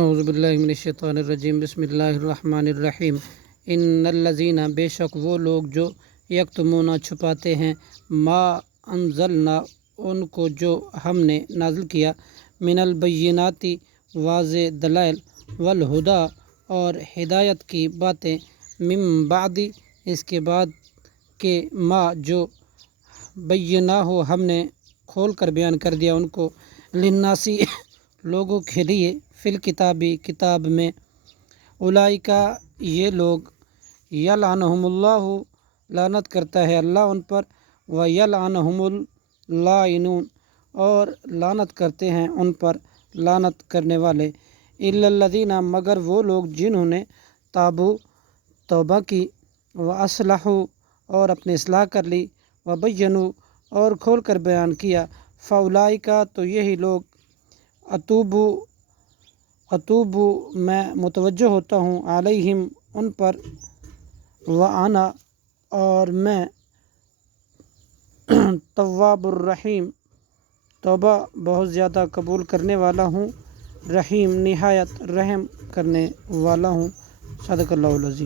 اعوذ باللہ من الشیطان الرجیم، بسم اللہ الرحمن الرحیم۔ ان الذین، بے شک وہ لوگ جو یکتمون چھپاتے ہیں، ما انزلنا ان کو جو ہم نے نازل کیا، من البینات واضح دلائل، والہدا اور ہدایت کی باتیں، من بعد اس کے بعد کہ ما جو بینا ہو ہم نے کھول کر بیان کر دیا ان کو، للناسی لوگوں کے لیے، فی الکتابی کتاب میں، اولئک یہ لوگ، یلعنہم اللہ لعنت کرتا ہے اللہ ان پر، ویلعنہم اللاعنون اور لعنت کرتے ہیں ان پر لعنت کرنے والے، الا الذین مگر وہ لوگ جنہوں نے تابوا توبہ کی، واصلحوا اور اپنی اصلاح کر لی، وبینوا اور کھول کر بیان کیا، فاولئک تو یہی لوگ، اتوب میں متوجہ ہوتا ہوں، علیہم ان پر، وانا اور میں، تواب الرحیم توبہ بہت زیادہ قبول کرنے والا ہوں، رحیم نہایت رحم کرنے والا ہوں۔ صدق اللہ العظیم۔